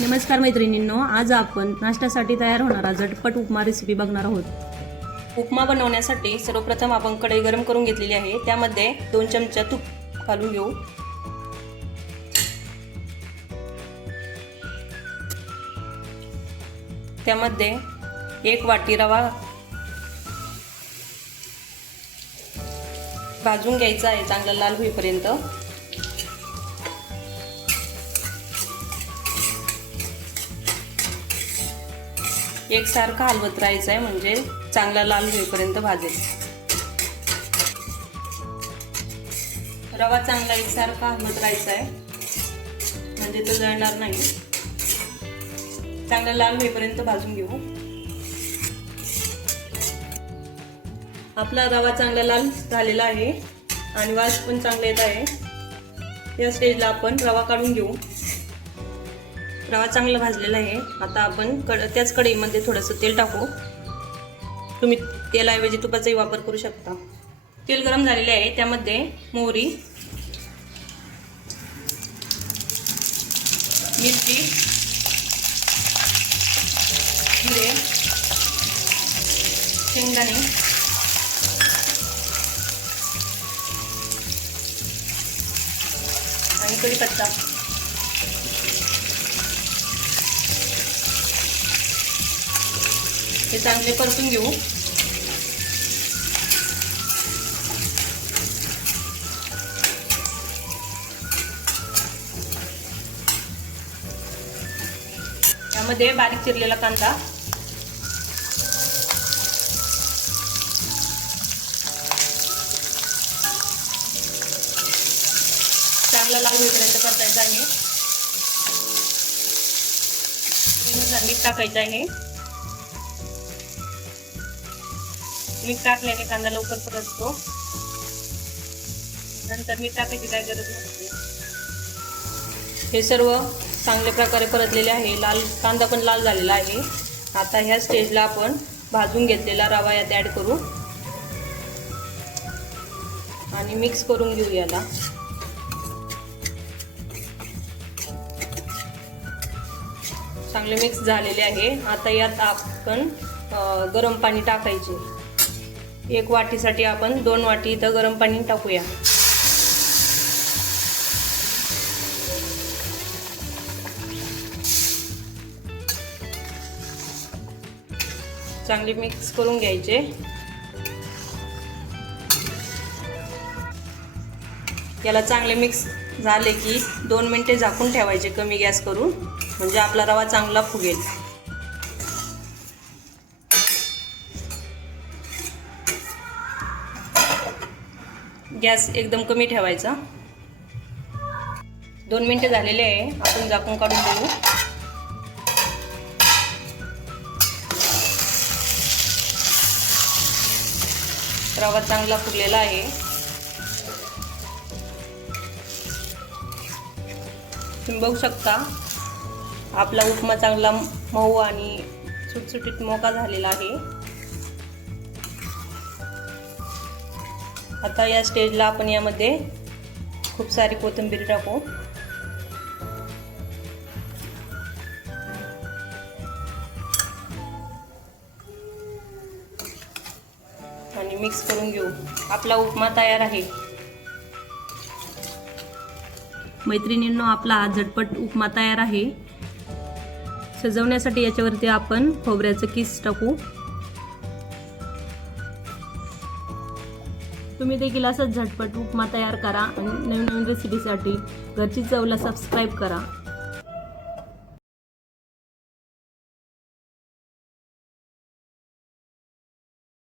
नमस्कार मैत्रिणींनो, आज आपण नाश्त्यासाठी तयार होणारा झटपट उपमा रेसिपी बघणार आहोत। उपमा बनवण्यासाठी सर्वप्रथम आपण कढई गरम करून घेतलेली आहे। त्यामध्ये 2 चमचे तूप घालून घेऊ। त्यामध्ये 1 वाटी रवा भाजून घ्यायचा आहे चांगला लाल होईपर्यंत। एकसारखा हलवत राहायचं आहे म्हणजे चांगला लाल होईपर्यंत भाजेल। रवा चांगला एकसारखा हलवत राहायचा आहे म्हणजे तो जळणार नाही। चांगला लाल होईपर्यंत भाजून घेऊ। आपला रवा चांगला लाल झालेला आहे आणि वास पण चांगला येत आहे। या स्टेजला आपण रवा काढून घेऊ। रवा चांगला भाजलेला आहे। आता आपण त्याच कढईमध्ये थोडंसं तेल टाकू। तुम्ही तेलाऐवजी तुपाचाही वापर करू शकता। तेल गरम झालेले आहे, त्यामध्ये मोहरी, मिरची, जिरे, शेंगदाणे आणि कढीपत्ता हे चांगले परतून घेऊ। यामध्ये बारीक चिरलेला कांदा, चांगला लाल होईपर्यंत परतायचा आहे। मीठ टाकायचं आहे। मीठ टाकल्याने कांदा लवकर परततो। नंतर मीठ टाकायची काय गरज नसते। हे सर्व चांगल्या प्रकारे परतलेले आहे। लाल कांदा पण लाल झालेला आहे। आता ह्या स्टेजला आपण भाजून घेतलेला रवा यात ऍड करू आणि मिक्स करून घेऊ याला। चांगले मिक्स झालेले आहे। आता यात आपण गरम पाणी टाकायचे। 1 वाटीसाठी आपण 2 वाटी इथं गरम पाणी टाकूया। चांगले मिक्स करून घ्यायचे। याला चांगले मिक्स झाले की 2 मिनिटे झाकून ठेवायचे कमी गॅस करून, म्हणजे आपला रवा चांगला फुगेल। गॅस एकदम कमी ठेवायचा। 2 मिनिटे झालेले आहे, आपण झाकून काढून घेऊ। रवा चांगला फुगलेला आहे। तुम्ही बघू शकता आपला उपमा चांगला मऊ आणि सुटसुटीत मोकळा झालेला आहे। आता या स्टेजला आपण यामध्ये खूप सारी कोथिंबीर टाकू आणि मिक्स करून घेऊ। आपला उपमा तयार आहे। मैत्रिणींनो, आपला हा झटपट उपमा तयार आहे। सजवण्यासाठी याच्यावरती आपण खोबऱ्याचं किस टाकू। तुम्ही देखील असंच झटपट उपमा तयार करा आणि नवीन रेसिपीसाठी घरची चवला सबस्क्राईब करा।